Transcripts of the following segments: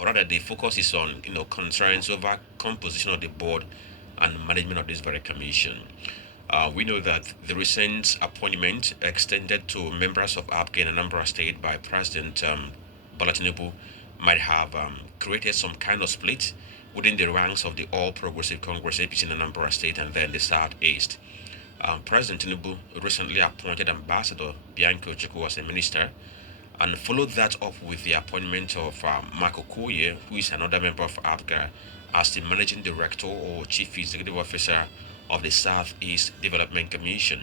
or rather, the focus is on concerns over composition of the board and management of this very commission. We know that the recent appointment extended to members of APGA in Anambra State by President Bola Tinubu might have created some kind of split within the ranks of the All Progressive Congress APC in Anambra State and then the Southeast. President Tinubu recently appointed Ambassador Bianca as a minister and followed that up with the appointment of Okoye, who is another member of APGA, as the managing director or chief executive officer of the Southeast Development Commission.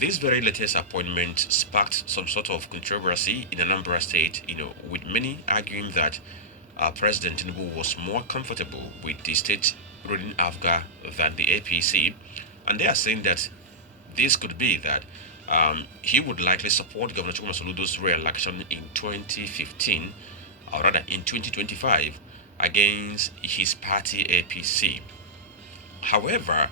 This very latest appointment sparked some sort of controversy in Anambra State, with many arguing that President Tinubu was more comfortable with the state ruling AFGA than the APC, and they are saying that this could be that he would likely support Governor Chukwuma Soludo's re-election in 2015, or rather in 2025, against his party APC. However,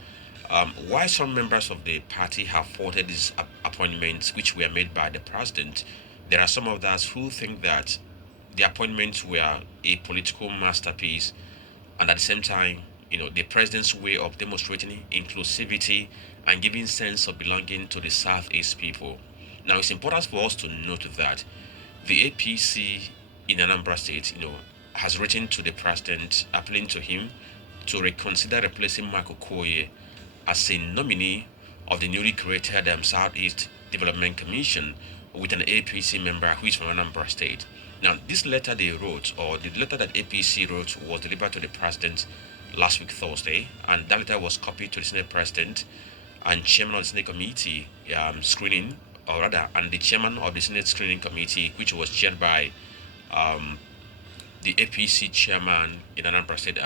while some members of the party have faulted these appointments, which were made by the president, there are some of us who think that the appointments were a political masterpiece, and at the same time, the president's way of demonstrating inclusivity and giving sense of belonging to the Southeast people. Now, it's important for us to note that the APC in Anambra State, has written to the president appealing to him to reconsider replacing Michael Okoye as a nominee of the newly created Southeast Development Commission with an APC member who is from Anambra State. Now, this letter they wrote, or the letter that APC wrote, was delivered to the president last week Thursday, and that letter was copied to the Senate President and Chairman of the Senate Committee screening, or rather, and the Chairman of the Senate Screening Committee, which was chaired by the APC Chairman in Anambra State,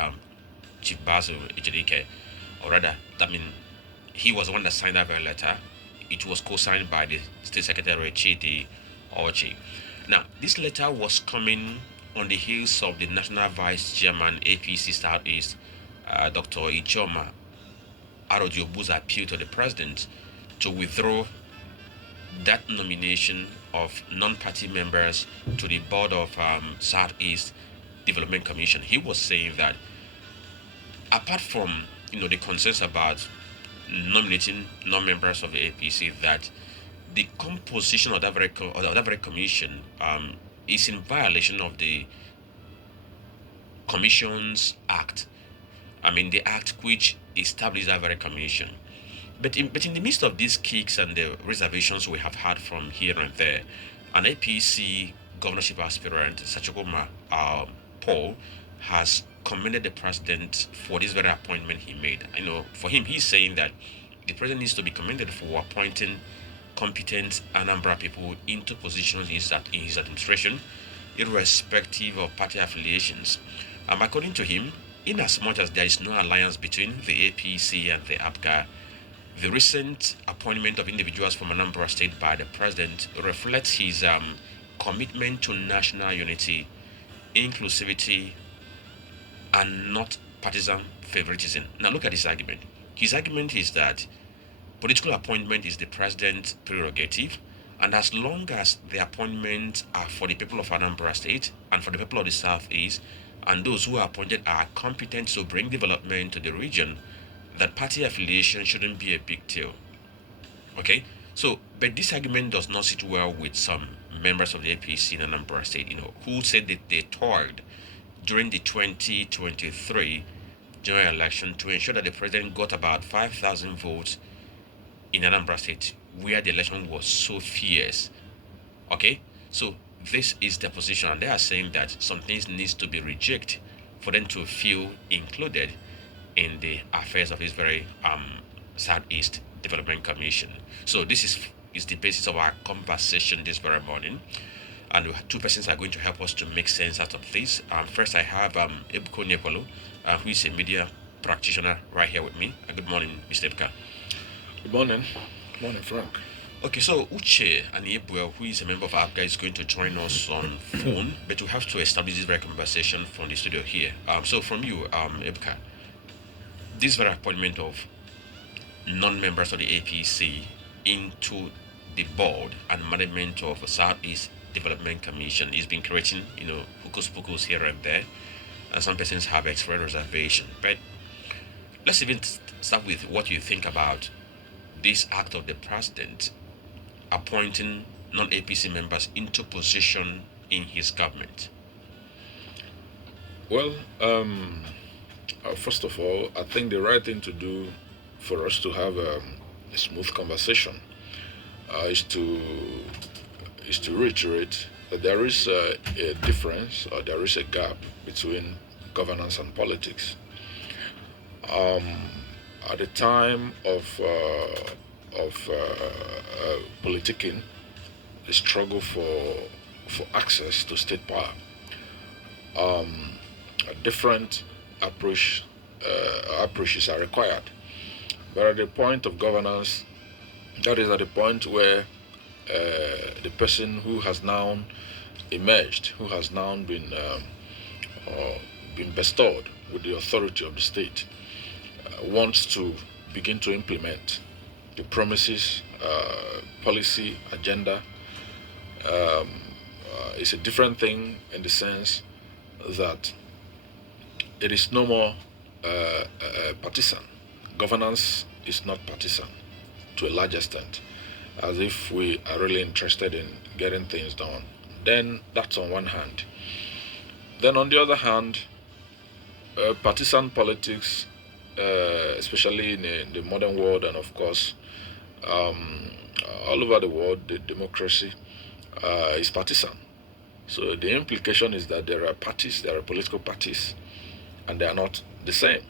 Chief Basil Ejidike, or rather, he was the one that signed that very letter. It was co-signed by the State Secretary Chidi Ochi. Now, this letter was coming on the heels of the National Vice Chairman APC Southeast, Dr. Ichoma Arodiobu's appeal to the president to withdraw that nomination of non-party members to the board of Southeast Development Commission. He was saying that apart from the concerns about nominating non-members of the APC, that the composition of that very commission is in violation of the Commissions Act. The act which established that very commission. But in the midst of these kicks and the reservations we have had from here and there, an APC governorship aspirant, Sachokoma Paul, has commended the president for this very appointment he made. For him, he's saying that the president needs to be commended for appointing competent Anambra people into positions in his administration, irrespective of party affiliations. According to him, in as much as there is no alliance between the APC and the APGA, the recent appointment of individuals from Anambra State by the president reflects his commitment to national unity, inclusivity, and not partisan favoritism. Now, look at his argument. His argument is that political appointment is the president's prerogative, and as long as the appointments are for the people of Anambra State and for the people of the Southeast, and those who are appointed are competent to bring development to the region, that party affiliation shouldn't be a big deal. Okay? So, but this argument does not sit well with some members of the APC in Anambra State, who said that they toiled during the 2023 general election to ensure that the president got about 5,000 votes in Anambra State, where the election was so fierce. Okay? So, this is the position, and they are saying that some things needs to be rejected for them to feel included in the affairs of this very Southeast Development Commission. So this is the basis of our conversation this very morning, and two persons are going to help us to make sense out of this. First, I have Ebuka Onyekwelu, who is a media practitioner, right here with me. Good morning, Mr. Ebuka. Good morning. Good morning, Frank. Okay, so Uche and Ibuel, who is a member of APGA, is going to join us on phone, but we have to establish this very conversation from the studio here. So from you, Ebuka, this very appointment of non-members of the APC into the board and management of Southeast Development Commission. It's been creating, hocus pocus here and there, and some persons have expressed reservation. But let's even start with what you think about this act of the president appointing non-APC members into position in his government. Well, first of all, I think the right thing to do for us to have a smooth conversation is to reiterate that there is a difference or there is a gap between governance and politics. Um, at the time of politicking, the struggle for access to state power, um, a different approaches are required. But at the point of governance, that is at the point where the person who has now emerged, who has now been bestowed with the authority of the state, wants to begin to implement the promises, policy, agenda. It's a different thing in the sense that it is no more partisan. Governance is not partisan to a large extent, as if we are really interested in getting things done. Then that's on one hand. Then on the other hand, partisan politics, especially in the modern world, and of course, um, all over the world, the democracy is partisan. So the implication is that there are parties, there are political parties, and they are not the same.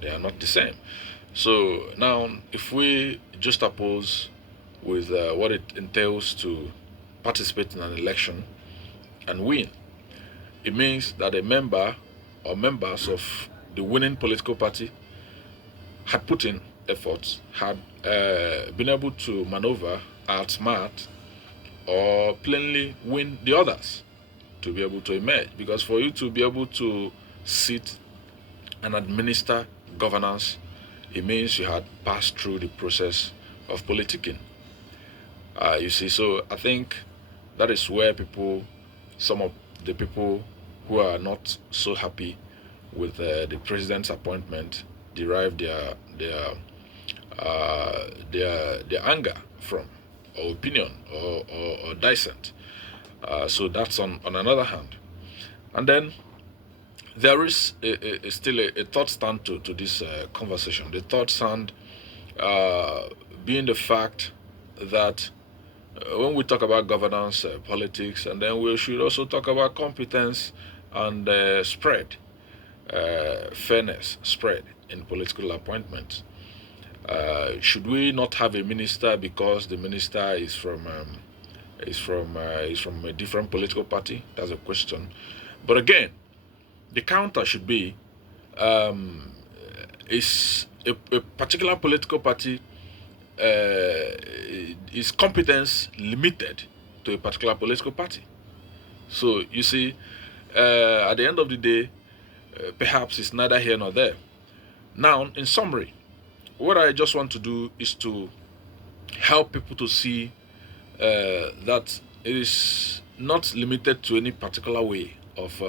They are not the same. So now, if we just oppose with what it entails to participate in an election and win, it means that a member or members of the winning political party had put in efforts, had been able to maneuver, outsmart, or plainly win the others to be able to emerge. Because for you to be able to sit and administer governance, it means you had passed through the process of politicking. You see, so I think that is where some of the people who are not so happy with the president's appointment derive their anger from, or opinion, or dissent. So that's on another hand. And then there is still a third stand to this conversation. The third stand being the fact that when we talk about governance, politics, and then we should also talk about competence and fairness spread in political appointments. Should we not have a minister because the minister is from a different political party? That's a question. But again, the counter should be: is a particular political party is competence limited to a particular political party? So you see, at the end of the day, perhaps it's neither here nor there. Now, in summary, what I just want to do is to help people to see that it is not limited to any particular way of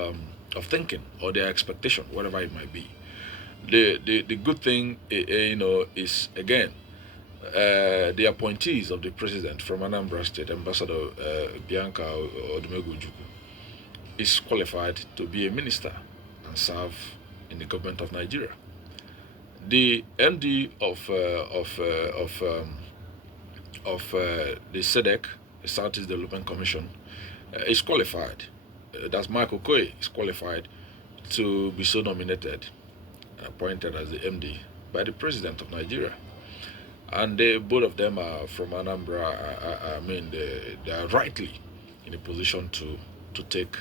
thinking or their expectation, whatever it might be. The good thing, is again the appointees of the president from Anambra State, Ambassador Bianca Ojukwu, is qualified to be a minister and serve in the government of Nigeria. The MD the SEDEC, the Southeast Development Commission, is qualified. That's Okoye is qualified to be so nominated and appointed as the MD by the president of Nigeria. And both of them are from Anambra. I mean, they are rightly in a position to take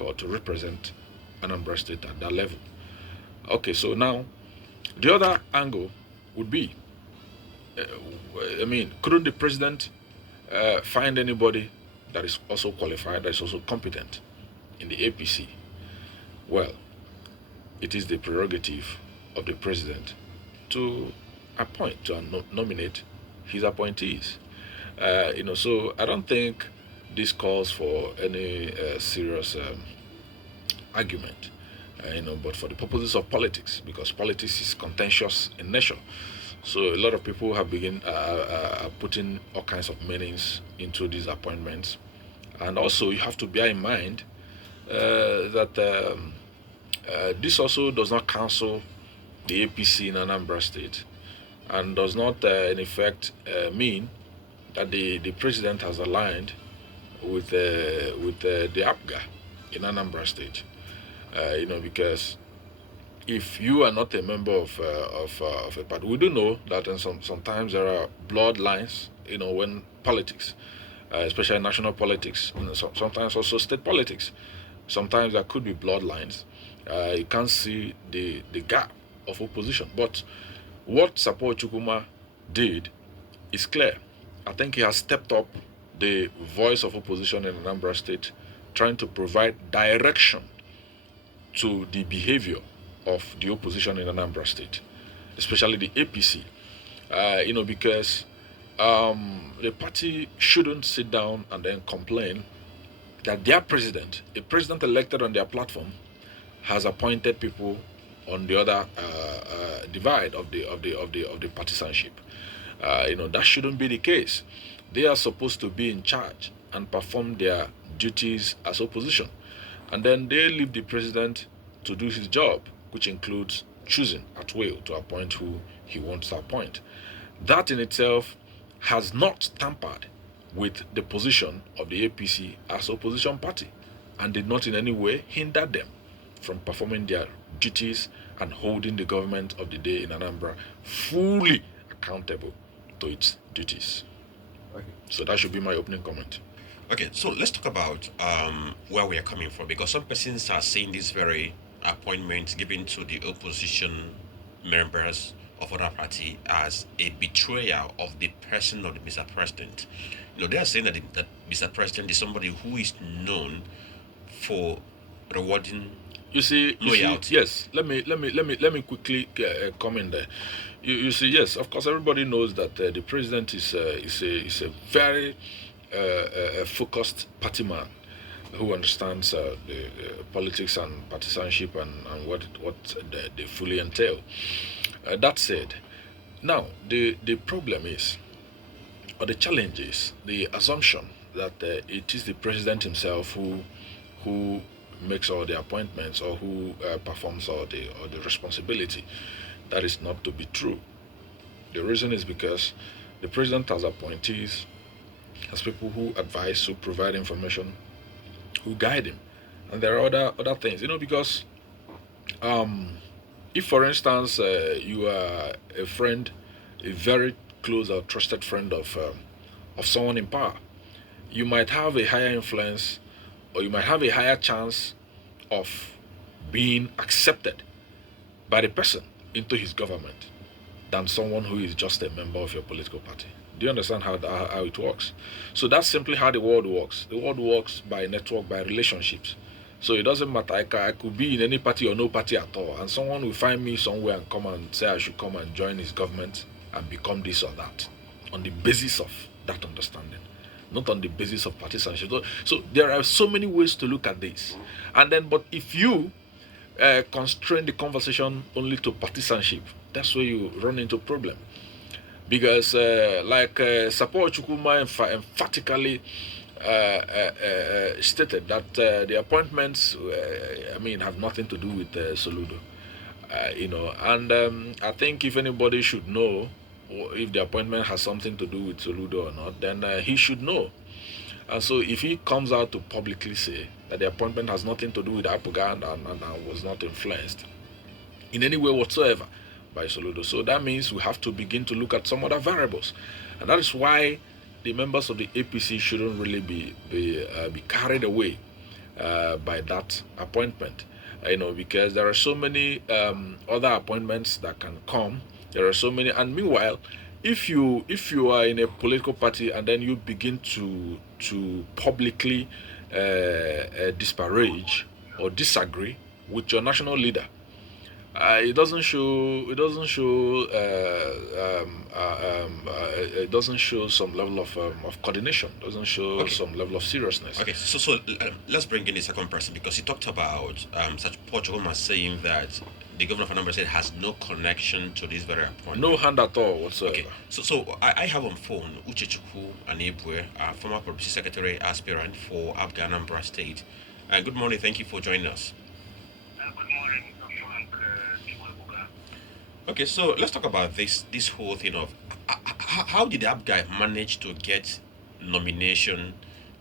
or to represent Anambra State at that level. Okay, so now the other angle would be, couldn't the president find anybody that is also qualified, that is also competent in the APC? Well, it is the prerogative of the president to appoint, to nominate his appointees. So I don't think this calls for any serious argument, but for the purposes of politics, because politics is contentious in nature. So a lot of people have begun putting all kinds of meanings into these appointments, and also you have to bear in mind that this also does not cancel the APC in Anambra State, and does not, in effect, mean that the president has aligned with the APGA in Anambra State. Because if you are not a member of a party, we do know that sometimes there are bloodlines. When politics, especially national politics, sometimes also state politics, sometimes there could be bloodlines. You can't see the gap of opposition. But what Sapo Chukwuma did is clear. I think he has stepped up the voice of opposition in Anambra State, trying to provide direction to the behavior of the opposition in Anambra State, especially the APC. Because the party shouldn't sit down and then complain that their president, a president elected on their platform, has appointed people on the other divide of the partisanship. That shouldn't be the case. They are supposed to be in charge and perform their duties as opposition, and then they leave the president to do his job, which includes choosing at will to appoint who he wants to appoint. That in itself has not tampered with the position of the APC as opposition party, and did not in any way hinder them from performing their duties and holding the government of the day in Anambra fully accountable to its duties. Okay. So that should be my opening comment. Okay, so let's talk about where we are coming from, because some persons are seeing this very appointment given to the opposition members of other party as a betrayal of the person of the Mr. President. They are saying that Mr. President is somebody who is known for rewarding loyalty. Yes. Let me quickly comment there. You see, yes, of course, everybody knows that the president is a very focused party man who understands the politics and partisanship and what they fully entail. That said, now the problem is, or the challenge is, the assumption that it is the president himself who makes all the appointments, or who performs all the responsibility. That is not to be true. The reason is because the president has appointees, has people who advise, who provide information, who guide him, and there are other things. Because if, for instance, you are a friend, a very close or trusted friend of someone in power, you might have a higher influence, or you might have a higher chance of being accepted by the person into his government than someone who is just a member of your political party. Do you understand how it works? So that's simply how the world works. The world works by network, by relationships. So it doesn't matter. I could be in any party or no party at all, and someone will find me somewhere and come and say I should come and join his government and become this or that, on the basis of that understanding, not on the basis of partisanship. So there are so many ways to look at this. And then, but if you constrain the conversation only to partisanship, that's where you run into problem. Because Sapo Chukwuma emphatically stated that the appointments, have nothing to do with Soludo. And I think if anybody should know, or if the appointment has something to do with Soludo or not, then he should know. And so if he comes out to publicly say that the appointment has nothing to do with Apuga and was not influenced in any way whatsoever by Soludo, so that means we have to begin to look at some other variables. And that is why the members of the APC shouldn't really be carried away by that appointment. Because there are so many other appointments that can come. There are so many, and meanwhile, if you are in a political party and then you begin to publicly disparage or disagree with your national leader, It doesn't show. It doesn't show. It doesn't show some level of coordination. Doesn't show Okay. some level of seriousness. Okay, let's bring in the second person because he talked about such Portugal as saying that the governor of Anambra State has no connection to this very No appointment. hand at all Okay, whatsoever. so I have on phone Ojukwu Anibwe, former publicity secretary aspirant for Abga Anambra State. Good morning, thank you for joining us. Good morning, Dr. Frank, Ebuka. Okay, so let's talk about this whole thing of how did Abga manage to get nomination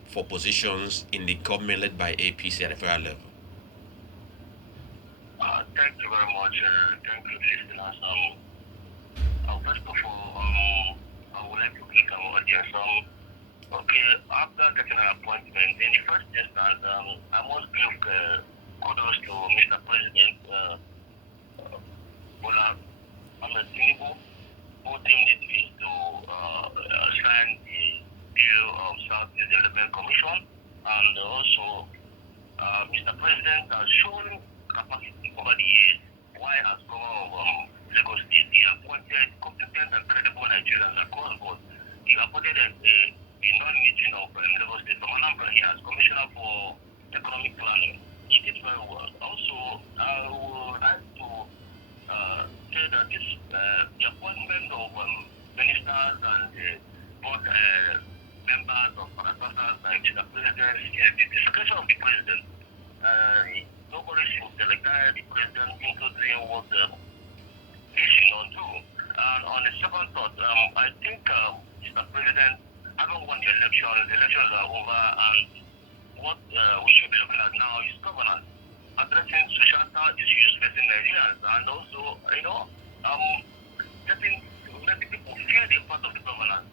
for positions in the government led by APC at the federal level? Thank you very much. Thank you, listeners. First of all, I would like to greet our audience. Okay, after getting an appointment, in the first instance, I must give kudos to Mr. President Bola Ahmed Tinubu, who deemed it fit to sign the deal of Southeast Development Commission, and also Mr. President has shown capacity over the years. Why, as governor of Lagos State, he appointed competent and credible Nigerians across the board. He appointed a non-meeting of Lagos State from Anambra here as commissioner for economic planning. He did very well. Also, I would like to say that this, the appointment of ministers and board members of Parastas like the president is the discretion of the president. Nobody should delegate the president into doing what he should not do. And on the second thought, I think Mr. President, having won the elections are over, and what we should be looking at now is governance, addressing societal issues facing Nigerians, and also, letting people feel the impact of the governance.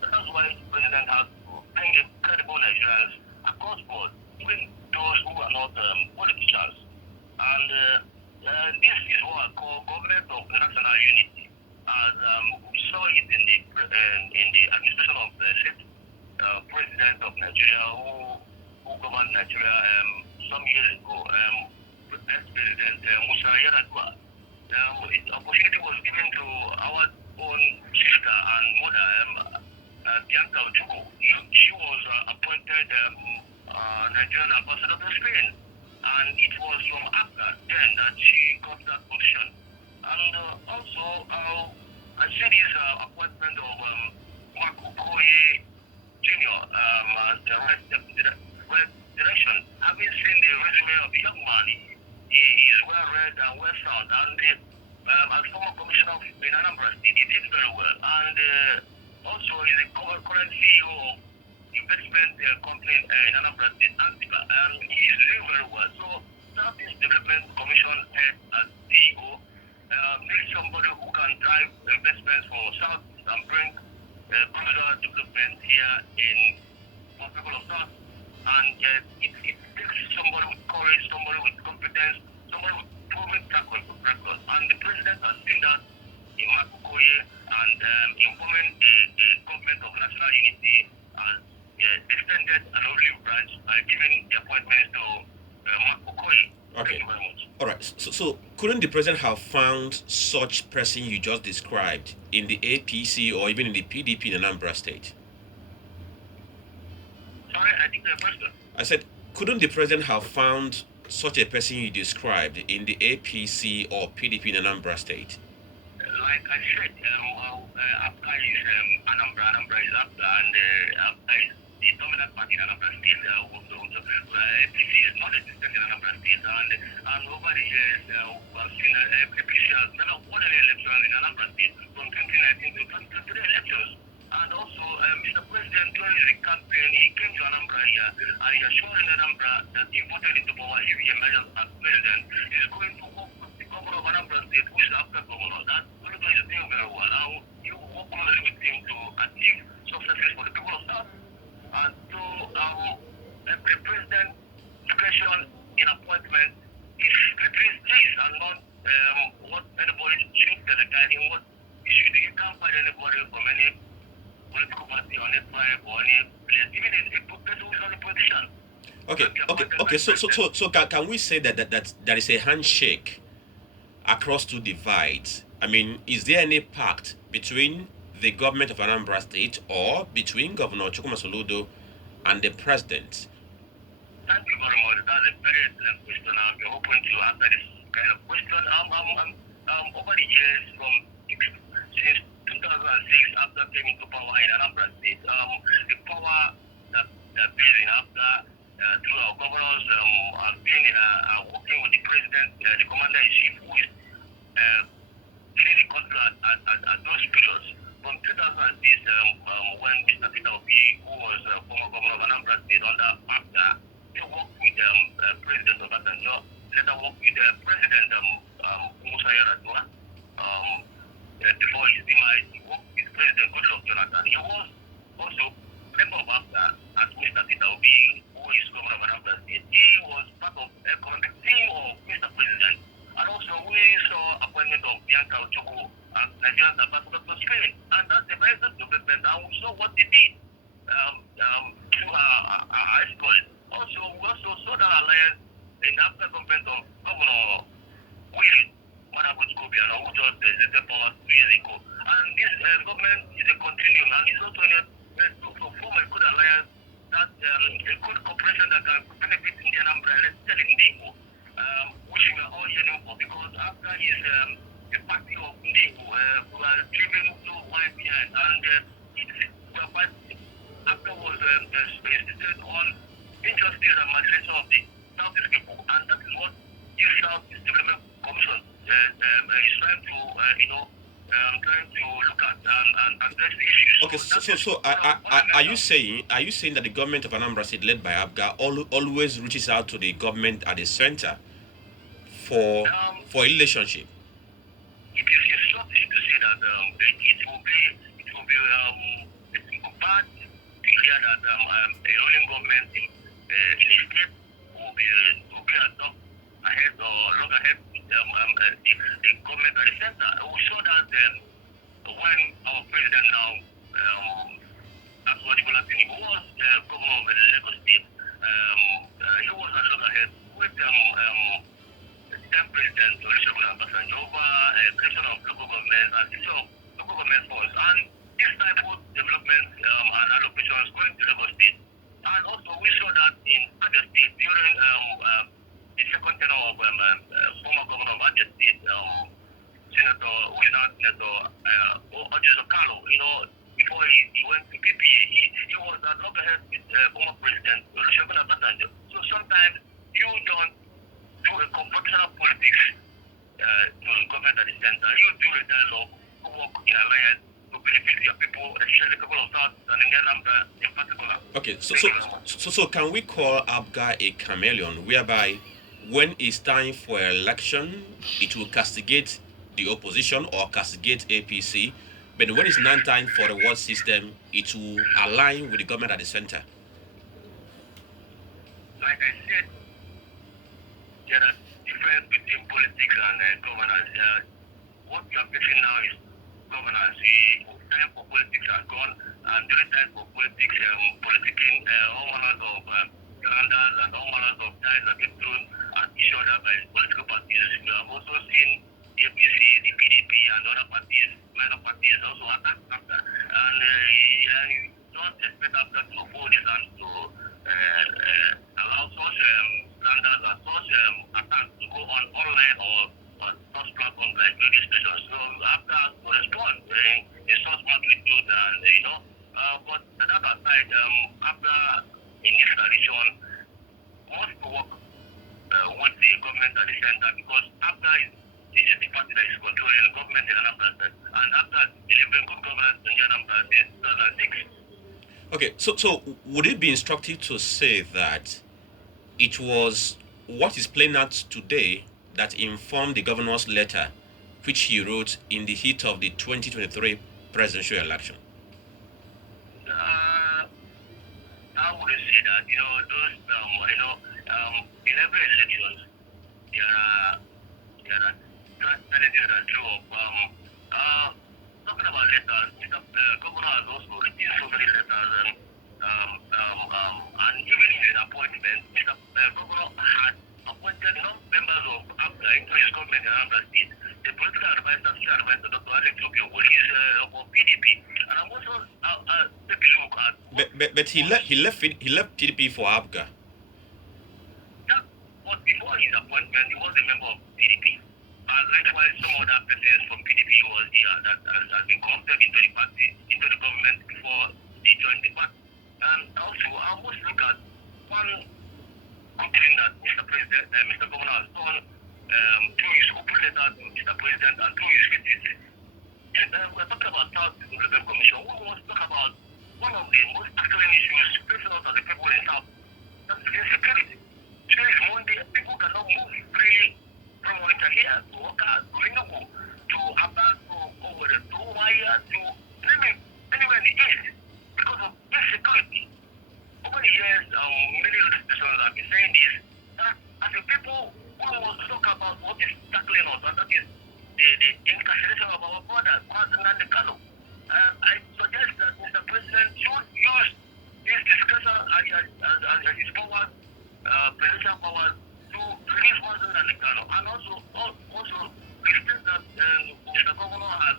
That's why the president has to bring in credible Nigerians across board, even those who are not politicians. And this is what I call government of national unity. As we saw it in the administration of the late president of Nigeria, who governed Nigeria some years ago, ex-president Musa Yar'Adua. Opportunity was given to our own sister and mother, Bianca Ojukwu. She was appointed Nigerian ambassador to Spain, and it was from ACTA then that she got that position. And also, I see this appointment of Okoye Jr. As the right direction. Having seen the resume of the young man, he is well read and well sound, and as former commissioner in Anambra State, he did very well. And also, he's the current CEO of investment company in Anambra State, Antica, and he is doing very well. So, Southeast Development Commission head as CEO needs somebody who can drive investments for Southeast and bring closer development here in for people of South. And it takes somebody with courage, somebody with competence, somebody with proven track record. And the president has seen that in Okoye, and informing the government of national unity has extended an olive branch by giving the appointments to Okoye. Okay. Thank you very much. All right. So couldn't the president have found such person you just described in the APC or even in the PDP in Anambra State? Sorry, I think the question. I said, couldn't the president have found such a person you described in the APC or PDP in Anambra State? Like I said, APCA is Anambra. Anambra is APCA, and APCA is the dominant party in Anambra State. APC is not existent in Anambra State, and over the years, we have seen APC has never won any elections in Anambra State from 2019 to 2023 elections. And also, Mr. President, during the campaign, he came to Anambra here, and he assured in Anambra that he voted into power if he emerges as president. He's going to work with the governor of Anambra State, who is after governor. That Oluto is doing very well. Now, you work closely with him to achieve successes for the people of South. And so, the president's discretion in appointment is strictly his and not what anybody should delegate in what he should do. You can't find anybody from any political party or any tribe or any place, even a person who is not a politician. Okay. So can we say that is a handshake across two divides. I mean, is there any pact between the government of Anambra State or between Governor Ojukwu and the president? Thank you very much. That's a very excellent question. I've been hoping to answer this kind of question. Over the years, since 2006, after came into power in Anambra State, the power that built in after through our governors have been working with the president, the commander in chief, who is leading the country at those periods. From 2006, when Mr. Peter Obi, who was former governor of Anambra State under AFTA, they worked with President Obasanjo, later worked with President Musa Yar'Adua. Before his demise, he worked with President Goodluck Jonathan. He was also member of AFTA as Mr. Peter Obi, who is governor of Anambra State. He was part of a economic team of Mr. President. And also we saw appointment of Bianca as Nigeria's ambassador to Spain. And that's a very good development. And we saw what they did through her escort. Also, we also saw that alliance in after government of Governor Willie Ojukwu, who just exited power 2 years ago. And this government is a continuum, and it's also to form a good alliance, that a good cooperation that can benefit Indian umbrella, especially in Igbo, which we are all yearning for, because after is a party of Igbo who are living so wide behind, and afterwards insisted on injustice and marginalization of the Southeast people, and that is what this Southeast Development Commission is trying to, trying to look at and address the issues. Okay, are you saying that the government of Anambra State, led by ABGA, always reaches out to the government at the center for relationship? It is shocking to say that it will be bad to hear that a ruling government in a state will be adopt ahead or look ahead the government at the center. We saw that when our president now, Ojukwu, who was governor of Lagos State, he was at loggerhead with then President Olusegun Obasanjo over creation of local government and issue of local government funds. And this type of development and allocations going to Lagos State. And also we saw that in Abia State during the second tenure of former governor of Abia State, Senator, who is now Senator Ojukwu, before he went to PPA, he was at loggerhead with former President Olusegun Obasanjo. So sometimes you don't do a confrontational politics to government at the center. You do a dialogue, to work in alliance to benefit your people, especially the people of South and Indian Anambra in particular. Okay, so can we call ABGA a chameleon, whereby when it's time for election, it will castigate the opposition or castigate APC, but when it's not time for the reward system, it will align with the government at the center? Like I said, there are difference between politics and governance. What we are facing now is governance. Time for politics are gone, and during time for politics, politicking, all manners of scandals and all manners of ties have been thrown at each other by political parties. We have also seen the APC, the PDP, and other parties, minor parties, also attack after. And you don't expect after to hold this and to allow such scandals and such attacks to go on online or on such platforms like radio stations. So after to respond in such magnitude, and but that aside, after in this tradition, wants to work with the government at the center, because after is the party that is controlling the government in Anambra State, and after delivering good governance in Anambra since 2006. Okay, so would it be instructive to say that it was what is playing out today that informed the governor's letter, which he wrote in the heat of the 2023 presidential election? I would say that those in every election there are challenges that show up. Talking about letters, Mr. Governor has also written so many letters, and even in his appointment, Mr. Governor had appointed members of ABGA into his government in Anambra State, the political advisor, senior advisor, Dr. Alex Okoye, is for PDP. And I'm also taking a look at. But he left PDP for ABGA. That was before his appointment. He was a member of PDP. And likewise, some other persons from PDP was here that has been corrupted into the party, into the government before they joined the party. And also, I must look at one good thing that Mr. President, Mr. Governor has done through his open letter to Mr. President and through his visit. We're talking about South Development Commission. We want to talk about one of the most tackling issues facing us as a people in South. That's insecurity. Today is Monday. People cannot move freely from here to Oka, to Enugu, to Aba, to Okoye, to Waya, to anywhere in the east because of insecurity. Over the years, many organizations have been saying this, that as a people, we must talk about what is tackling us, and that is the incarceration of our brothers, Nnamdi Kanu. I suggest that Mr. President should use this discussion as his powers, presidential powers, to release Nnamdi Kanu, and also restate that Mr. Governor has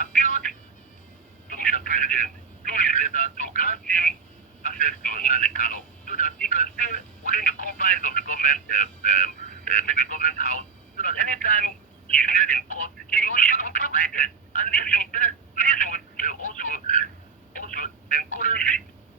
appealed to Mr. President through his letter to grant him access to Nnamdi Kanu so that he can stay within the confines of the government, maybe government house, so that anytime he's needed in court, he should be provided. And this will also encourage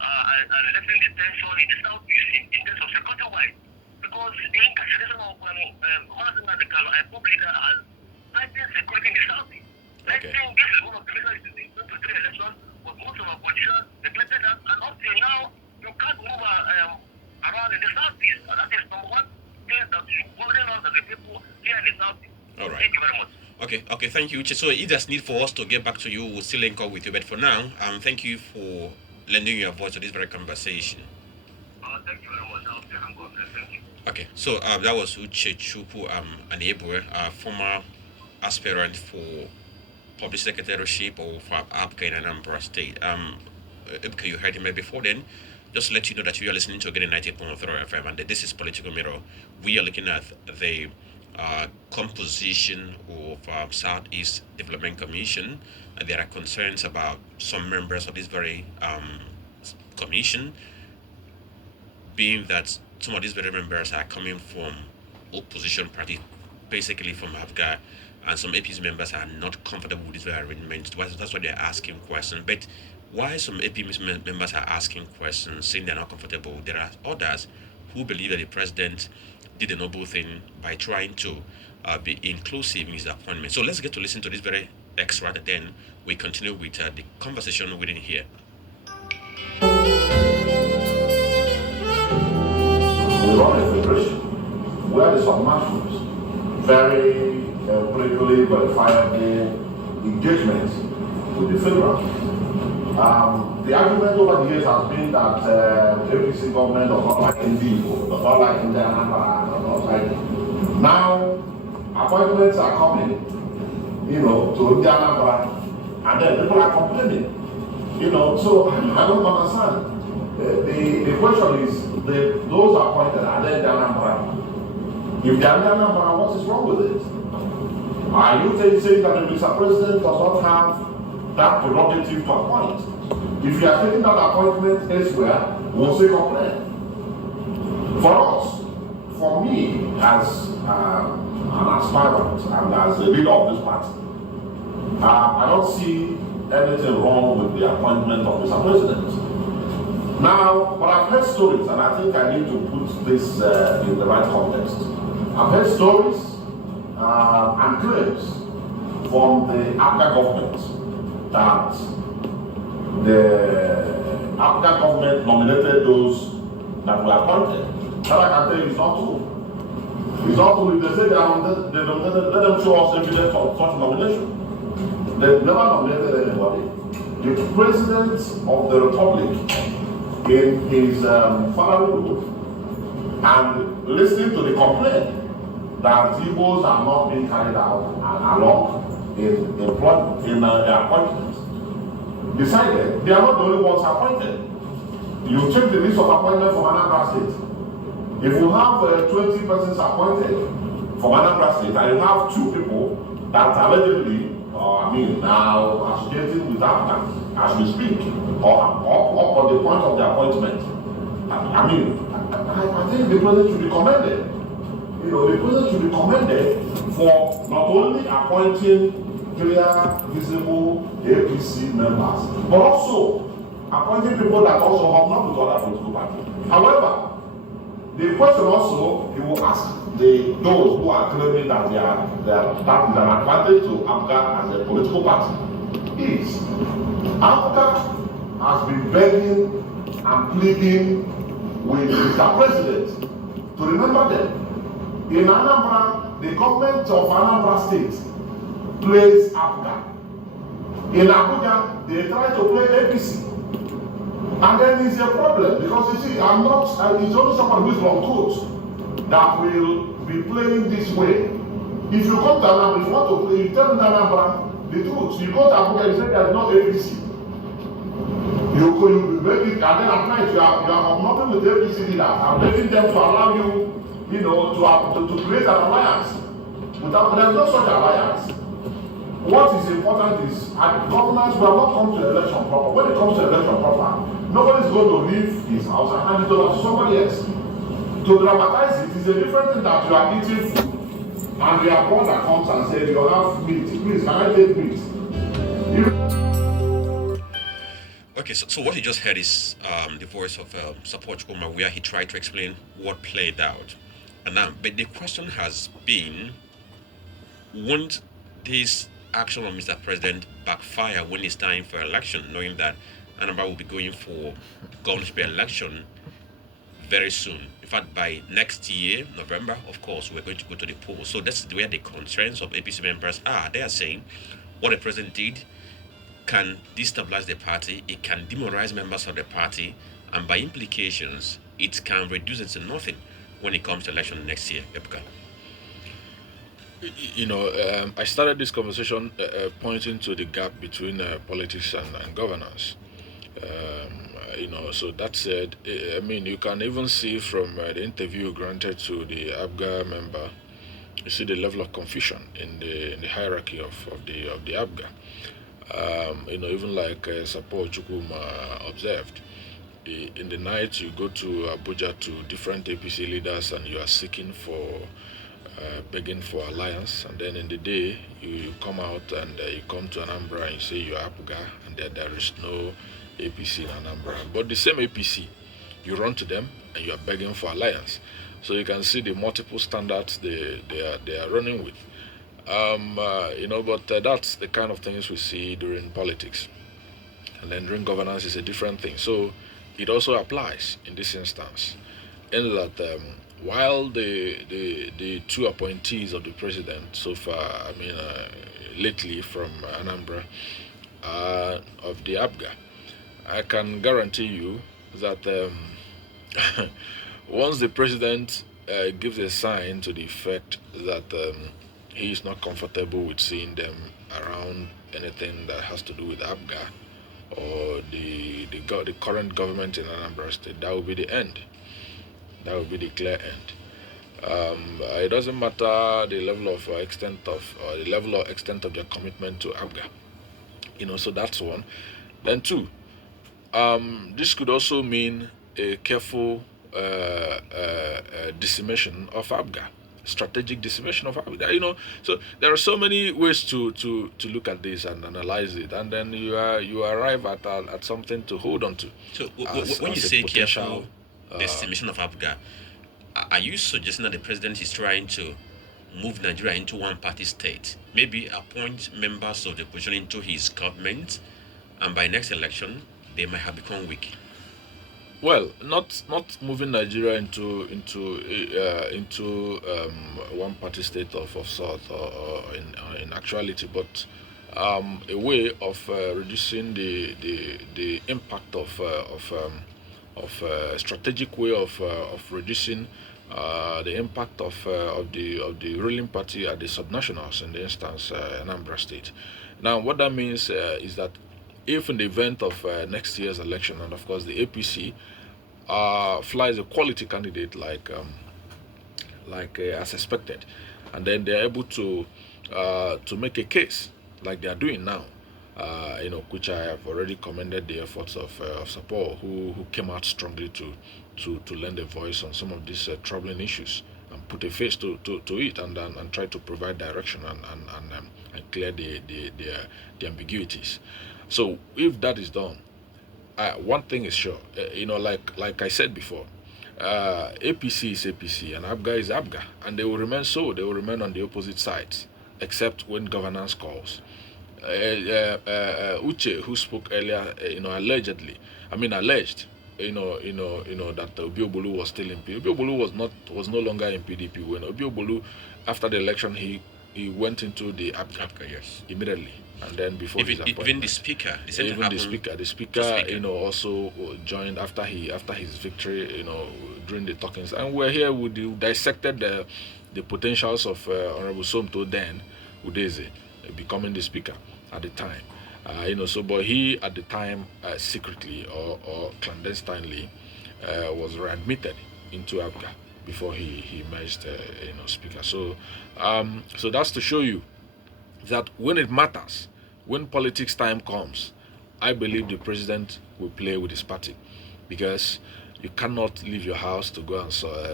and lessen the tension in the southeast in terms of security-wise. Because the incarceration of Nnamdi Kanu, I hope leader has heightened security in the southeast. I think this is one of the reasons in the 2023 election, but most of our politicians neglected that, and up till now, you can't move around in the southeast. And that is number one thing that is bothering us as a people here in the southeast. All right. Thank you very much. Okay, thank you, Uche. So if there's need for us to get back to you, we'll still link up with you. But for now, thank you for lending your voice to this very conversation. Thank you very much. I'll stay hang on there. Thank you. Okay, so that was Ojukwu Anebue, former aspirant for public secretaryship or for ABGA in Anambra State. Ebuka, you heard him before then. Just to let you know that you are listening to again 98.3 FM, and this is Political Mirror. We are looking at the composition of Southeast Development Commission, and there are concerns about some members of this very commission, being that some of these very members are coming from opposition party, basically from ABGA, and some AP's members are not comfortable with this very arrangement. That's why they're asking questions. But why some AP members are asking questions, saying they're not comfortable, there are others who believe that the president did a noble thing by trying to be inclusive in his appointment. So let's get to listen to this very extract, and then we continue with the conversation within here. We run a federation where the submersions, very politically verifiable engagement with the federal. The argument over the years has been that APC government does not like Indigo, does not like Anambra, does not like. Now, appointments are coming, to Anambra, and then people are complaining, so I don't understand. The question is, those appointed, are they Anambra? If they are Anambra, what is wrong with it? Are you saying that the Mr. President does not have that prerogative to appoint? If you are taking that appointment elsewhere, we'll say complain. For us, for me, as an aspirant and as the leader of this party, I don't see anything wrong with the appointment of Mr. President. Now, but I've heard stories, and I think I need to put this in the right context. I've heard stories and claims from the ABGA government that the ABGA government nominated those that were appointed. That I can tell you is not true. It's not true. If they say they nominated, let them show us evidence of such nomination. They've never nominated anybody. The President of the Republic, in his fatherhood, and listening to the complaint that Igbos are not being carried out along in appointments, decided they are not the only ones appointed. You check the list of appointments from Anambra State. If you have 20 persons appointed from Anambra State and you have 2 people that allegedly, now associating with Africa as we speak, or up on the point of the appointment, I think the president should be commended. The president should be commended for not only appointing clear, visible APC members, but also appointing people that also have not with other political parties. However, the question also, he will ask those who are claiming that that is an advantage to Africa as a political party, is Africa has been begging and pleading with Mr. President to remember them. In Anambra, the government of Anambra State plays Africa. In Abuja, they try to play APC. And then it's a problem because you see, it's only someone who is on court that will be playing this way. If you come to Anambra, if you want to play, you tell Anambra the truth. You go to Abuja, you say there is no APC. You make it, and then at night you are nothing with APC leaders. I'm begging them to allow you, to create an alliance. There's no such alliance. What is important is, governance, we have not come to election proper. When it comes to election proper, nobody's going to leave his house and hand it over to somebody else. To dramatize it is a different thing that you are eating food and your brother comes and says, you have meat, please, can I take meat? Okay, so what you just heard is the voice of Support Ojukwu, where he tried to explain what played out. But the question has been, won't this action of Mr. President backfire when it's time for election, knowing that Anambra will be going for governorship election very soon? In fact, by next year, November, of course, we're going to go to the polls. So that's where the concerns of APC members are. They are saying what the president did can destabilize the party, it can demoralize members of the party, and by implications, it can reduce it to nothing when it comes to election next year. Ebuka. I started this conversation pointing to the gap between politics and governance. So that said, you can even see from the interview granted to the ABGA member, you see the level of confusion in the hierarchy of the ABGA. Even like Support Ojukwu observed, in the night you go to Abuja to different APC leaders and you are seeking for, begging for alliance, and then in the day you come out and you come to Anambra and you say you are APGA, and then there is no APC in Anambra. But the same APC, you run to them and you are begging for alliance. So you can see the multiple standards they are running with. But that's the kind of things we see during politics. And then during governance is a different thing. So it also applies in this instance, in that while the 2 appointees of the president so far, lately from Anambra, of the ABGA, I can guarantee you that once the president gives a sign to the effect that he is not comfortable with seeing them around anything that has to do with ABGA or the current government in Anambra State, that will be the end. That will be the clear end. It doesn't matter the level of extent of their commitment to ABGA. So that's one. Then 2, this could also mean a careful decimation of ABGA. Strategic decimation of ABGA. So there are so many ways to look at this and analyze it, and then you arrive at something to hold on to. So when you say careful decimation of ABGA, are you suggesting that the president is trying to move Nigeria into one-party state, maybe appoint members of the opposition into his government, and by next election they might have become weak? Well, not moving Nigeria into one party state of sort or in actuality, but a way of reducing the impact of a strategic way of reducing the impact of the ruling party at the subnationals, in the instance Anambra State. Now, what that means is that if in the event of next year's election, and of course the APC flies a quality candidate as expected, and then they're able to make a case like they are doing now. Which I have already commended the efforts of support who came out strongly to lend a voice on some of these troubling issues and put a face to it, and try to provide direction and clear the ambiguities. So if that is done, one thing is sure, like I said before, APC is APC and ABGA is ABGA, and they will remain so. They will remain on the opposite sides, except when governance calls. Uche, who spoke earlier, alleged, that Obiobolu was still in PDP. Obiobolu was no longer in PDP when Obiobolu, after the election, he went into the ABGA, yes, immediately, and then before his appointment, even the speaker, the speaker, also joined after his victory, during the talkings, and we're here we dissected the potentials of Honorable Somto then Udeze becoming the speaker at the time. But he at the time secretly or clandestinely was readmitted into ABGA before he emerged, speaker. So that's to show you that when it matters, when politics time comes, I believe the president will play with his party, because you cannot leave your house to go and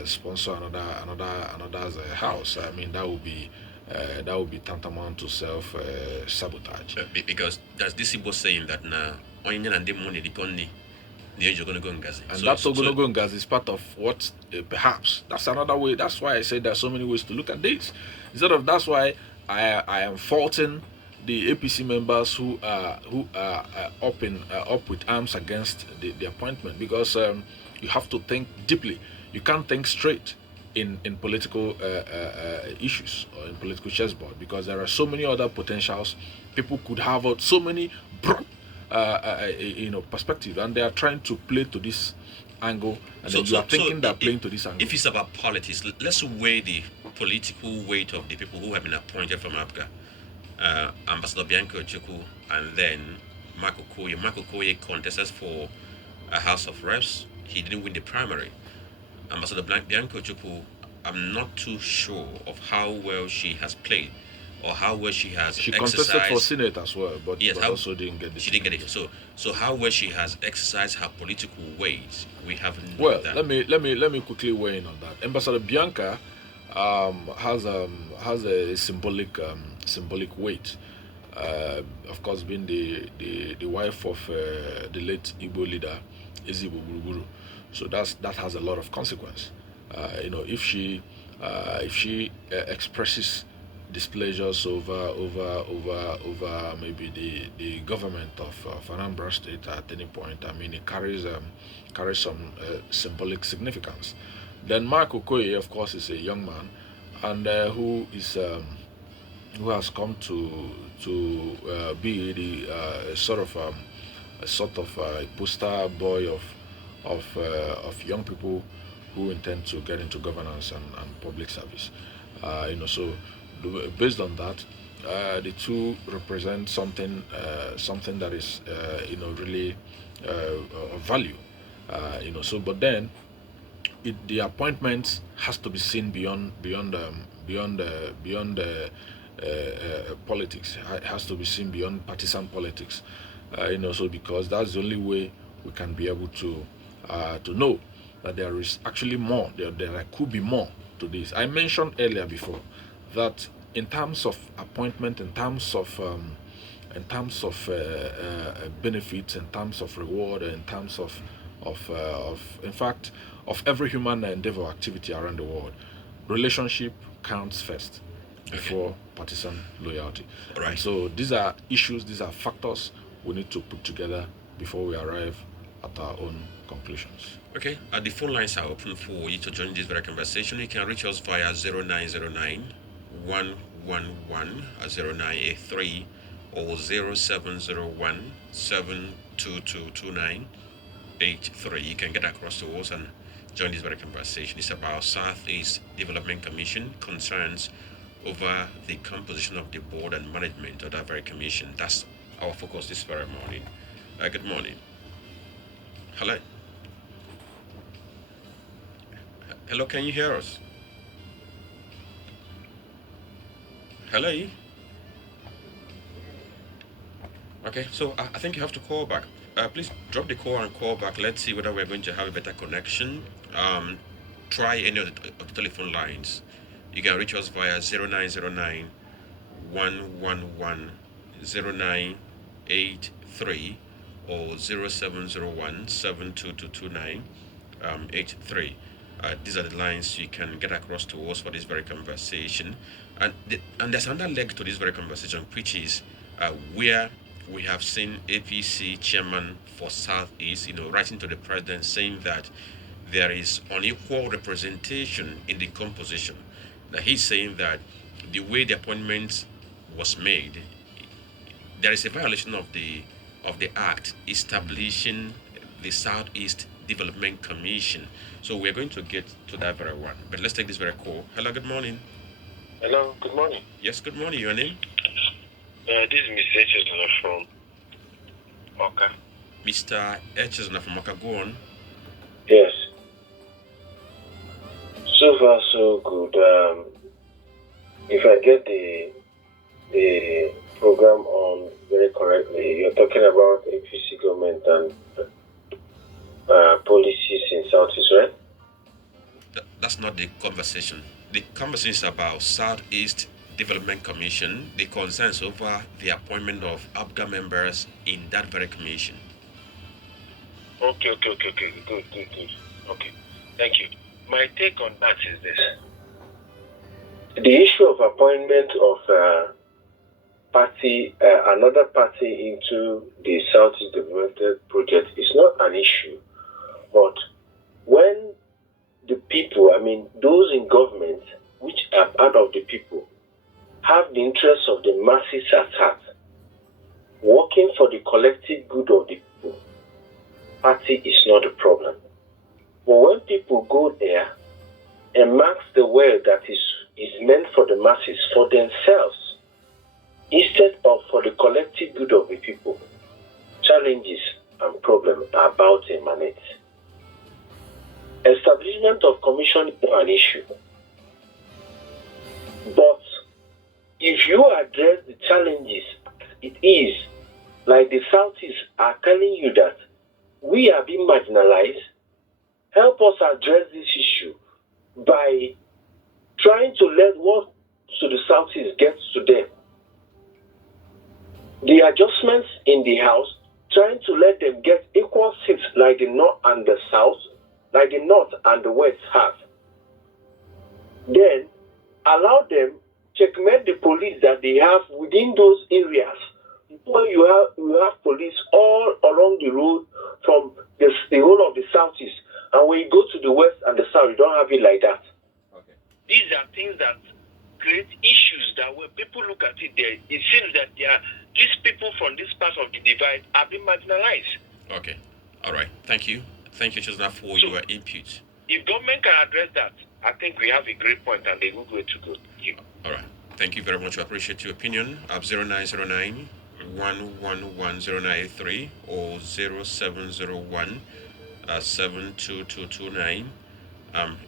sponsor another's house. I mean, that would be tantamount to self sabotage. Because there's this Igbo saying that now onion and the money depend the age you're going to go in Gazi. And that Ogonogo Ngazi is part of what perhaps that's another way. That's why I say there's so many ways to look at this. Instead of that's why I am faulting the APC members who are up with arms against the appointment, because you have to think deeply. You can't think straight in political issues or in political chessboard, because there are so many other potentials. People could have so many broad perspective, and they are trying to play to this angle, and then you are thinking they're playing to this angle. If it's about politics, let's weigh the political weight of the people who have been appointed from ABGA. Ambassador Bianca Ojukwu, and then Mark Okoye. Mark Okoye contested for a House of Reps. He didn't win the primary. Ambassador Bianca Ojukwu, I'm not too sure of how well she has played or how well she has She exercised. contested for Senate as well, but, yes, also didn't get it. She didn't get it. So how well she has exercised her political weight, we haven't. Well, that. let me quickly weigh in on that. Ambassador Bianca has a symbolic weight. Of course, being the wife of the late Igbo leader Ezigbo Gburugburu, so that has a lot of consequence. If she expresses displeasures over maybe the government of Anambra State at any point, I mean, it carries some symbolic significance. Then Mark Okoye, of course, is a young man, and who has come to be the sort of a poster boy of young people who intend to get into governance and public service. So based on that, the two represent something that is really of value. But then the appointment has to be seen beyond politics. It has to be seen beyond partisan politics. Because that's the only way we can be able to know that there is actually more. There could be more to this. I mentioned earlier before that in terms of appointment, in terms of benefits, in terms of reward, in terms of in fact of every human endeavor activity around the world, relationship counts first before partisan loyalty. Right. And so these are issues, these are factors we need to put together before we arrive at our own conclusions. Okay, the phone lines are open for you to join this very conversation. You can reach us via 0909 111 0983 or 0701 722 You can get across to us and join this very conversation. It's about Southeast Development Commission concerns over the composition of the board and management of that very commission. That's our focus this very morning. Good morning. Hello. Hello, can you hear us? Hello? Okay, so I think you have to call back. Please drop the call and call back. Let's see whether we're going to have a better connection. Try any of the telephone lines. You can reach us via 0909 111 0983 or 0701 72229 83. These are the lines you can get across to us for this very conversation. And there's another leg to this very conversation, which is where we have seen APC chairman for Southeast, writing to the president saying that there is unequal representation in the composition. That he's saying that the way the appointment was made, there is a violation of the act establishing the Southeast Development Commission. So we're going to get to that very one. But let's take this very call. Hello, good morning. Hello, good morning. Yes, good morning. Your name? This is Mr. Echezona from Oka. Mr. Echezona from Oka, go on. Yes. So far, so good. If I get the program on very correctly, you're talking about APC government and policies in Southeast, right? That's not the conversation. The conversation is about Southeast Development Commission, the concerns over the appointment of ABGA members in that very commission. Okay. Good. Okay, thank you. My take on that is this. The issue of appointment of another party into the Southeast Development Project is not an issue. But when the people, those in government, which are part of the people, have the interests of the masses at heart, working for the collective good of the people, party is not a problem. But when people go there and mark the word that is meant for the masses, for themselves, instead of for the collective good of the people, challenges and problems are about to emanate. Establishment of commission is not an issue. But if you address the challenges, it is like the Southeast are telling you that we are being marginalized. Help us address this issue by trying to let what to the Southeast get to them. The adjustments in the House, trying to let them get equal seats like the North and the South, like the North and the West have. Then allow them checkmate the police that they have within those areas. When you have police all along the road from the whole of the Southeast, and when you go to the West and the South, you don't have it like that. Okay. These are things that create issues that when people look at it there, it seems that these people from this part of the divide are being marginalized. Okay. All right. Thank you. Thank you, Chesna, for your input. If government can address that, I think we have a great point and a good way to go. All right. Thank you very much. I appreciate your opinion. 0909 1110983 or 0701 72229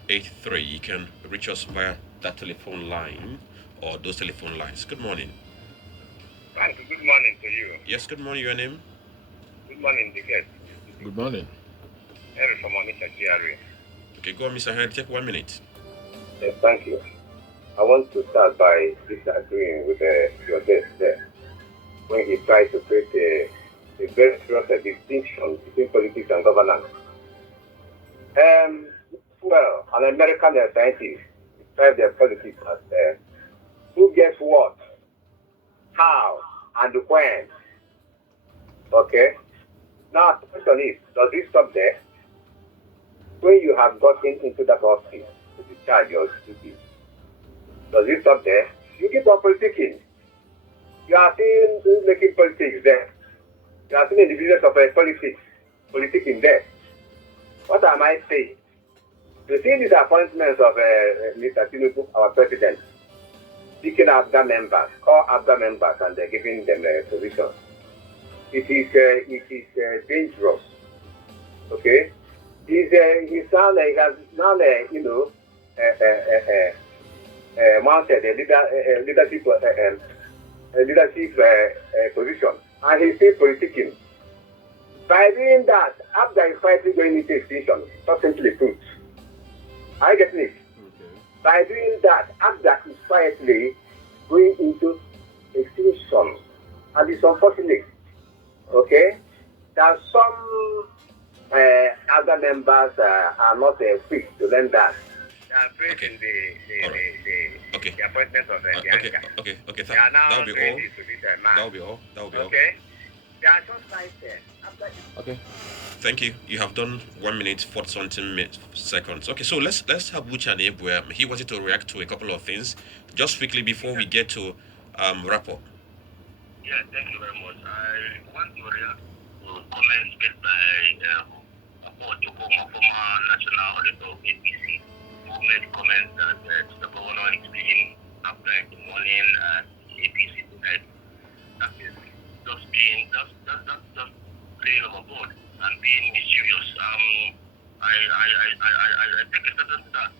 83. You can reach us via that telephone line or those telephone lines. Good morning. Good morning to you. Yes, good morning. Your name? Good morning, the guest. Good morning. Henry from Onitsha GRA. Okay, go on, Mr. Henry. Take 1 minute. Yes, thank you. I want to start by disagreeing with your guest there when he tried to create a very serious distinction between politics and governance. Well, an American scientist described their politics as who gets what, how, and when. Okay? Now, the question is, does it stop there? When you have gotten into that office to discharge your duties, does it stop there? You keep on politicking. You are still making politics there. You are still in the business of politicking there. What am I saying? You see these appointments of Mr. Tinubu, our president, picking ABGA members, call ABGA members, and they're giving them a position. It is dangerous. Okay? He's now he has now mounted a leadership position, and he's still politicking. By doing that, after he's finally going into extinction, not simply put. Are you getting it? Okay. By doing that, after he's quietly going into extinction, and it's unfortunate, okay, that some other members are not quick to learn that. They are praising the appointment of Bianca. Okay. They are now That'll be all. ready to be the man. That'll be all. Okay? They are just like after. Okay. Thank you. You have done 1 minute 40 something seconds. Okay, so let's have Buchane where he wanted to react to a couple of things just quickly before we get to wrap up. Yeah, thank you very much. I want to react to comments made by Ojukwu, former national auditor of APC, who made comments that Mr. Governor is being applied in morning at APC tonight. That is just playing overboard and being mischievous. I take a certain that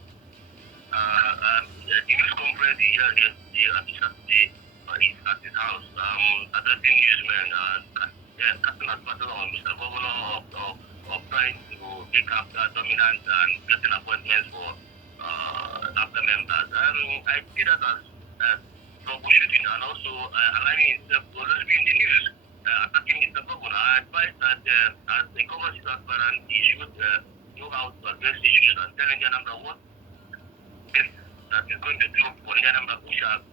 the news conference is at his house, addressing newsmen and casting aspersions on Mr. Governor of trying to take up that dominance and getting appointments for after members. I see that as troubleshooting and also aligning himself to always be in the news, attacking Mr. Governor. I advise that as the government is transparent, he should know how to address issues and telling the Anambra what that is going to do for the Anambra which have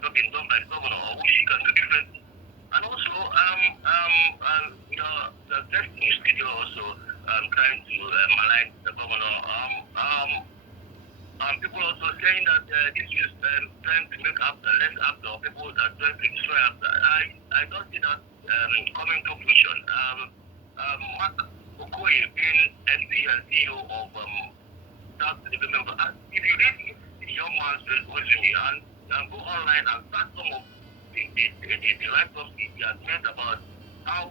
not been done by the governor or which he can do differently. And also, the guest in the studio also trying to malign the governor. People also saying that this is trying to make less after people that trying to destroy after. I don't see that coming to fruition. Okoye being MD and CEO of South Development, if you read the young man's resume and go online and start some of the write-ups he has made about how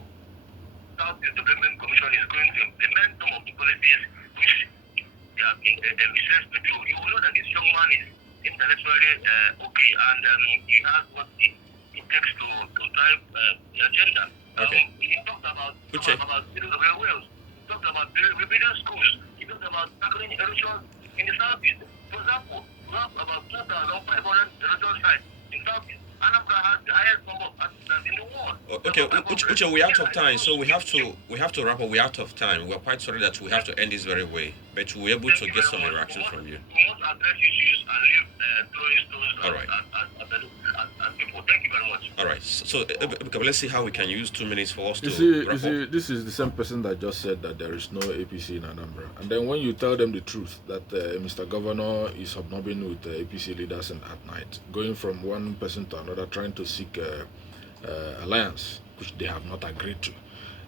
South Development Commission is going to implement some of the policies which they have been envisaged to do, you will know that this young man is intellectually okay, and he has what it takes to drive the agenda. Okay. He talked about building railways, he talked about rebuilding schools, he talked about tackling erosion in the southeast. For example, we have about 2,500 erosion sites in southeast. Anambra has the highest number of participants in the world. Okay, Uche, we're out of time, so we have to wrap up. We're out of time. We're quite sorry that we have to end this very way, but we're able to get some reaction from you. We must address issues and leave throwing stones All right. at people. Thank you very much. All right. So let's see how we can use 2 minutes for us to You wrap see, up. this is the same person that just said that there is no APC in Anambra. And then when you tell them the truth, that Mr. Governor is hobnobbing with APC leaders at night, going from one person to another, trying to seek alliance, which they have not agreed to.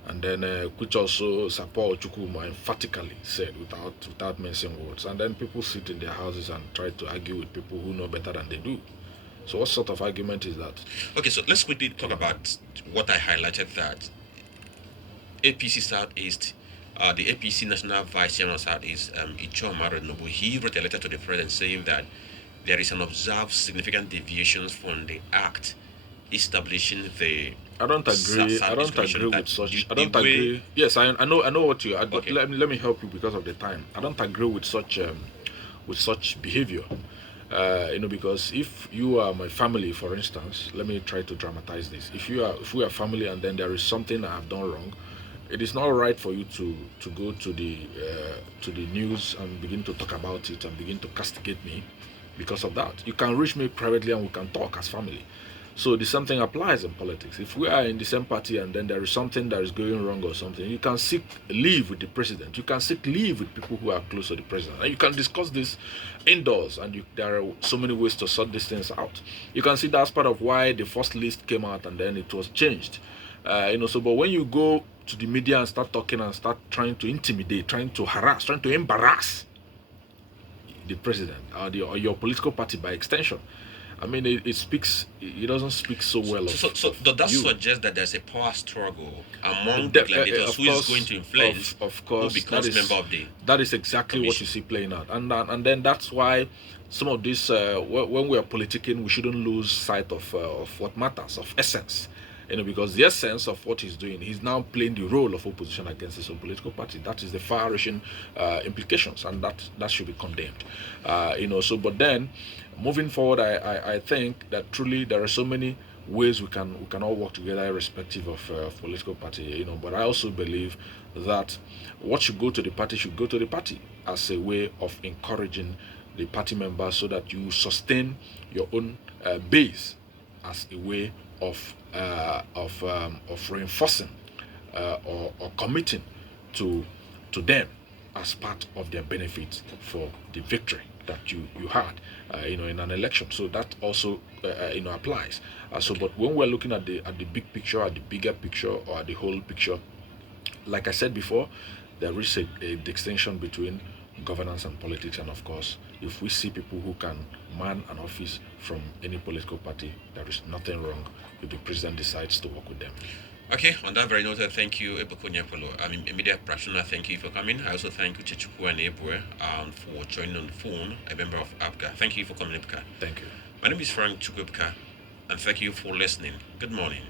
And then, which also support Ojukwu more emphatically said without mentioning words. And then people sit in their houses and try to argue with people who know better than they do. So what sort of argument is that? Okay, so let's quickly talk about what I highlighted, that APC Southeast, the APC National Vice Chairman of Southeast, Ichoma Renobu, he wrote a letter to the president saying that there is an observed significant deviations from the act establishing the. I don't agree. I don't agree with such. I don't agree. Yes, I know what you are. But Okay. let me help you because of the time. I don't agree with such behavior. Because if you are my family, for instance, let me try to dramatize this. If we are family and then there is something I have done wrong, it is not right for you to go to the news and begin to talk about it and begin to castigate me because of that. You can reach me privately and we can talk as family. So the same thing applies in politics. If we are in the same party and then there is something that is going wrong or something, you can seek leave with the president. You can seek leave with people who are close to the president. And you can discuss this indoors, and there are so many ways to sort these things out. You can see that's part of why the first list came out and then it was changed. But when you go to the media and start talking and start trying to intimidate, trying to harass, trying to embarrass the president or your political party by extension, I mean, it speaks. It doesn't speak so well. So does that you. suggest that there's a power struggle among The- the gladiators of who is course, going to influence of course, who becomes member of the that is exactly what you commission? see playing out, and then that's why some of this when we are politicking, we shouldn't lose sight of what matters, of essence. Because the essence of what he's doing, he's now playing the role of opposition against his own political party. That is the far-reaching implications, and that should be condemned. So but then moving forward, I think that truly there are so many ways we can all work together irrespective of political party. But I also believe that what should go to the party should go to the party as a way of encouraging the party members so that you sustain your own base as a way of reinforcing or committing to them as part of their benefit for the victory that you had in an election. So that also applies. But when we're looking at the big picture, at the bigger picture, or at the whole picture, like I said before, there is a distinction between governance and politics, and of course, if we see people who can man an office from any political party, there is nothing wrong if the president decides to work with them. Okay, on that very note, thank you, Ebuka Onyekwelu. I'm immediate practitioner. Thank you for coming. I also thank you, Ojukwu and Ebue, for joining on the phone, a member of ABGA. Thank you for coming, Ebuka. Thank you. My name is Frank Chukwuebuka, and thank you for listening. Good morning.